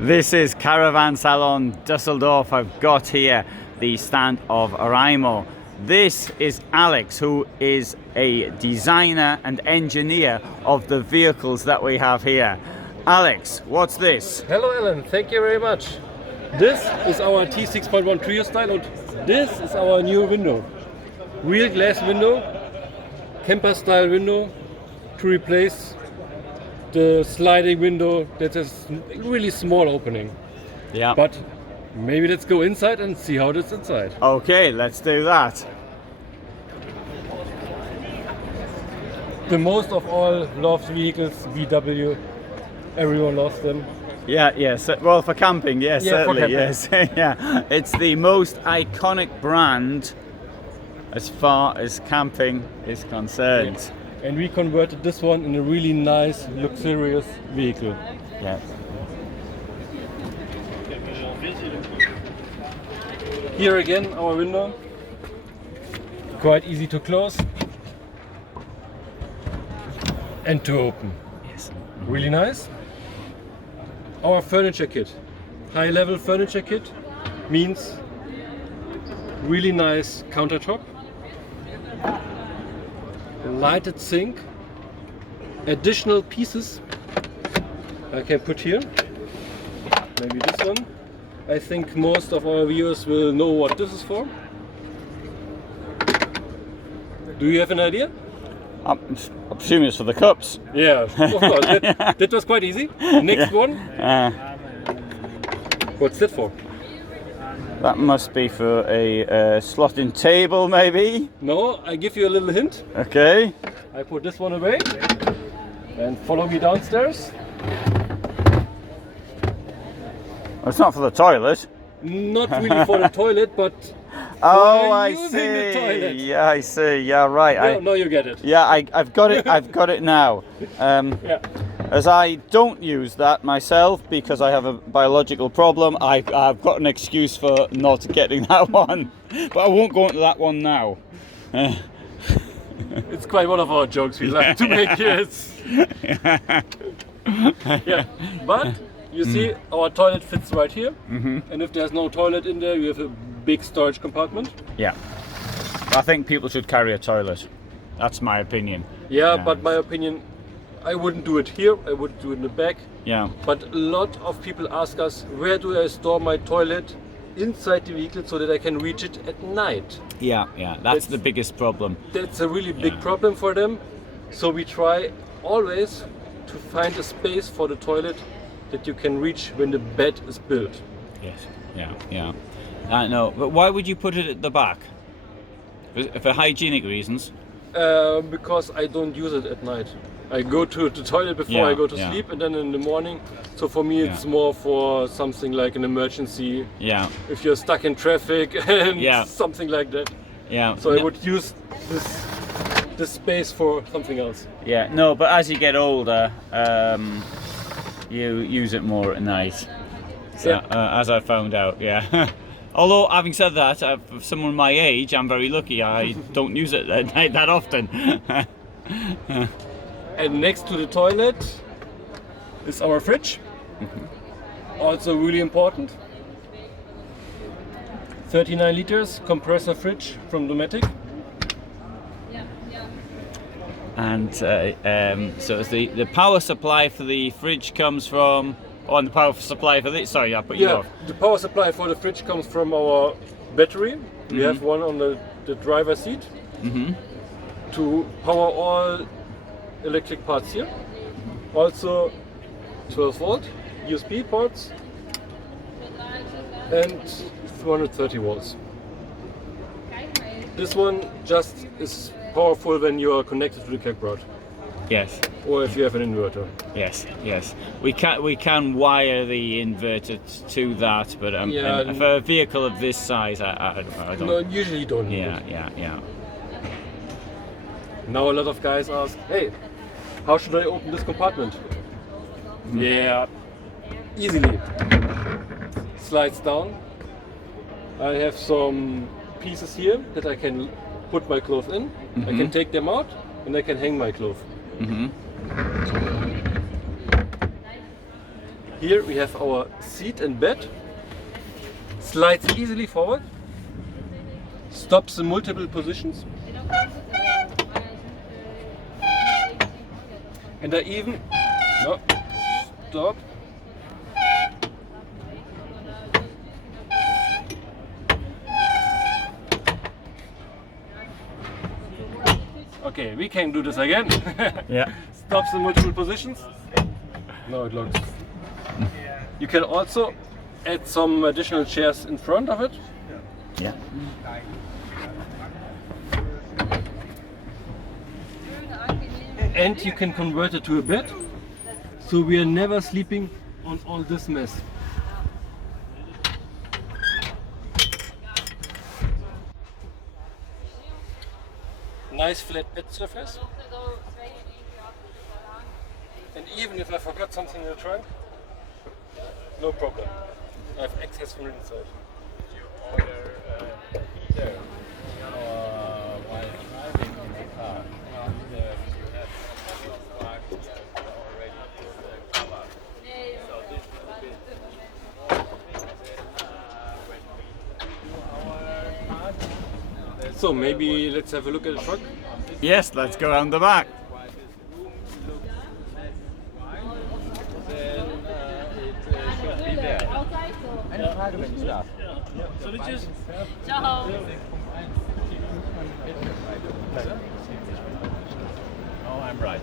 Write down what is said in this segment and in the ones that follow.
This is Caravan Salon Düsseldorf. I've got here the stand of Reimo. This is Alex, who is a designer and engineer of the vehicles that we have here. Alex, what's this? Hello Alan, thank you very much. This is our T6.1 Trio Style and this is our new window. Real glass window, camper style window to replace the sliding window that is really small opening. Yeah. But maybe let's go inside and see how it is inside. Okay, let's do that. The most of all loved vehicles, VW, everyone loves them. Yeah, yes. Well, for camping, yes, Yeah, certainly, for yes. Yeah, it's the most iconic brand as far as camping is concerned. Yeah. And we converted this one in a really nice, luxurious vehicle. Yes. Here again, our window. Quite easy to close and to open. Yes. Really nice. Our furniture kit. High level furniture kit means really nice countertop. Lighted sink. Additional pieces I can put here. Maybe this one. I think most of our viewers will know what this is for. Do you have an idea? I'm assuming it's for the cups. Yeah, of course. That was quite easy. Next one. What's that for? That must be for a slotting table, maybe. No, I give you a little hint. Okay. I put this one away and follow me downstairs. It's not for the toilet. Not really for the toilet, but Oh, for I using see. the toilet. Yeah, I see. Yeah, right. No, you get it. Yeah, I've got it. I've got it now. Yeah. As I don't use that myself because I have a biological problem, I've got an excuse for not getting that one. But I won't go into that one now. It's quite one of our jokes we like to make here. Yeah, but you see our toilet fits right here. And if there's no toilet in there, you have a big storage compartment. Yeah. I think people should carry a toilet. That's my opinion. Yeah, but my opinion, I wouldn't do it here, I would do it in the back. Yeah. But a lot of people ask us, where do I store my toilet inside the vehicle so that I can reach it at night? Yeah, yeah. That's the biggest problem. That's a really big problem for them. So we try always to find a space for the toilet that you can reach when the bed is built. Yes. Yeah, yeah. I know. But why would you put it at the back? For hygienic reasons? Because I don't use it at night. I go to the toilet before I go to sleep and then in the morning. So for me it's more for something like an emergency. Yeah. If you're stuck in traffic and something like that. Yeah. So I would use this space for something else. Yeah. No, but as you get older, you use it more at night. So, as I found out, yeah. Although, having said that, for someone my age, I'm very lucky. I don't use it at night that often. And next to the toilet is our fridge. Also really important. 39 liters compressor fridge from Dometic. And so it's the power supply for the fridge comes from... Oh, and the power supply for this... Sorry, I put you off. The power supply for the fridge comes from our battery. We have one on the driver's seat to power all electric parts here. Also 12 volt USB ports and 230 volts. This one just is powerful when you are connected to the cab rod. Yes. Or if you have an inverter. Yes, yes. We can wire the inverter to that, but for a vehicle of this size, I don't. No, usually you don't. Yeah. Now a lot of guys ask, hey, how should I open this compartment? Yeah, easily. Slides down. I have some pieces here that I can put my clothes in. I can take them out and I can hang my clothes. Here we have our seat and bed. Slides easily forward. Stops in multiple positions. And I even stop. Okay, we can do this again. Yeah. Stops in multiple positions. Now it locks. You can also add some additional chairs in front of it. Yeah. And you can convert it to a bed, so we are never sleeping on all this mess. Nice flat bed surface. And even if I forgot something in the trunk, no problem. I have access from inside. So maybe let's have a look at the truck. Yes, let's go around the back. Oh, I'm right.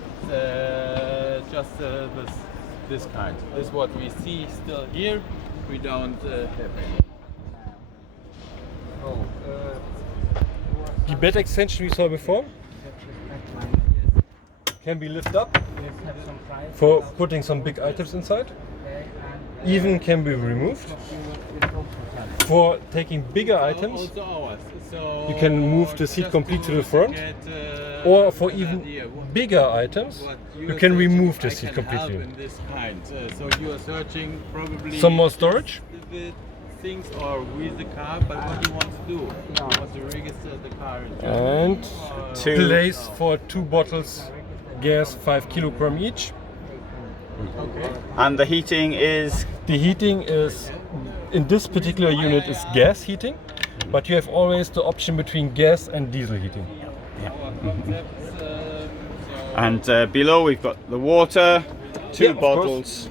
Just this kind. This is what we see still here. We don't have any. The bed extension we saw before can be lifted up for putting some big items inside. Even can be removed. For taking bigger items, you can move the seat completely to the front. Or for even bigger items, you can remove the seat completely. So you are searching probably Some more storage. with things or with the car, but what you want to do? You want to register the car in Germany, And Two. place for 2 bottles gas, 5 kilogram each. And the heating is The heating is, in this particular unit, is gas heating, but you have always the option between gas and diesel heating. and below we've got the water, two Yeah, of course. bottles.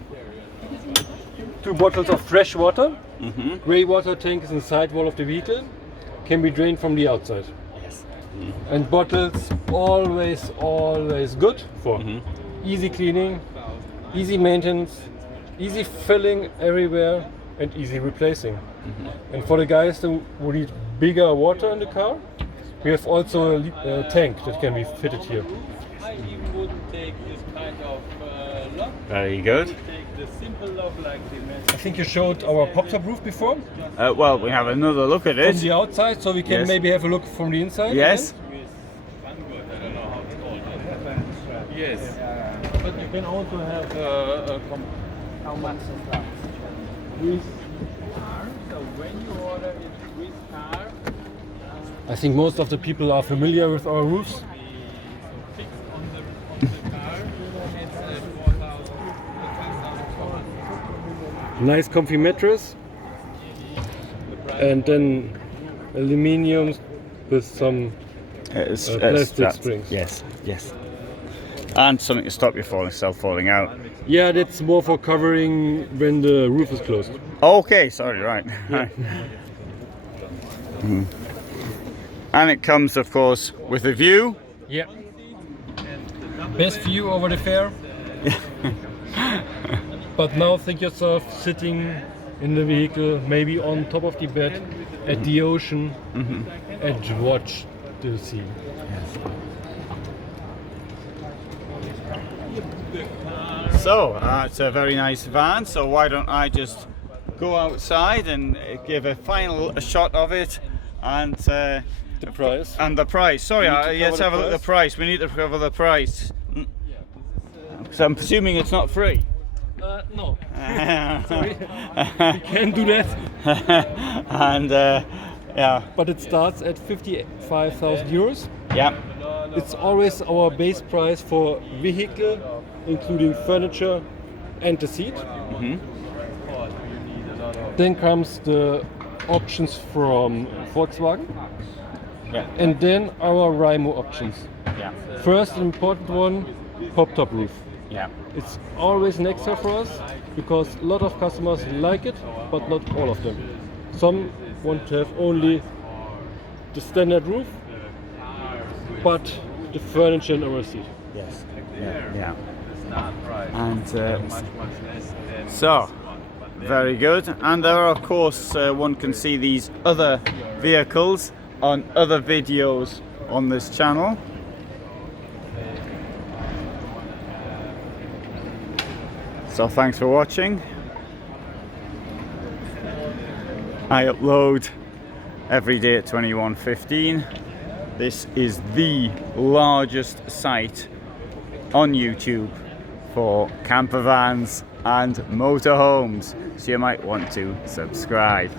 2 bottles of fresh water. Grey water tank is in the side wall of the vehicle, can be drained from the outside. Yes. And bottles always good for easy cleaning, easy maintenance, easy filling everywhere, and easy replacing. And for the guys who need bigger water in the car, we have also a tank that can be fitted here. I even wouldn't take this kind of lock. Very good. Take the simple lock like the I think you showed our pop-top roof before Well, we have another look at from it. the outside, so we can Yes. maybe have a look from the inside. Yes. I don't know how it's called. Yes. But you can also have how much is that? With car. So when you order it with car, I think most of the people are familiar with our roofs. fixed on the car, it's 4,400. Nice comfy mattress, and then aluminium with some plastic springs. Yes, yes. And something to stop you falling out. Yeah, that's more for covering when the roof is closed. Okay, sorry, right. And it comes, of course, with a view. Yeah. Best view over the fair. But now think yourself sitting in the vehicle, maybe on top of the bed, at the ocean, and watch the sea. So, it's a very nice van, so why don't I just go outside and give a final shot of it and The price. and the price. Sorry, We need to let's cover have a the look at the price. We need to cover the price. So I'm presuming it's not free. No. Sorry. We can do that. And yeah, But it starts at 55,000 euros. yeah. It's always our base price for vehicle, including furniture and the seat. Then comes the options from Volkswagen. Yeah. And then our Reimo options. Yeah. First important one, pop-top roof. Yeah. It's always an extra for us because a lot of customers like it, but not all of them. Some want to have only the standard roof, but the furniture in our seat. Yes. Yeah. And so, very good. And there are, of course, one can see these other vehicles on other videos on this channel. So thanks for watching. I upload every day at 21:15. This is the largest site on YouTube for campervans and motorhomes, so you might want to subscribe.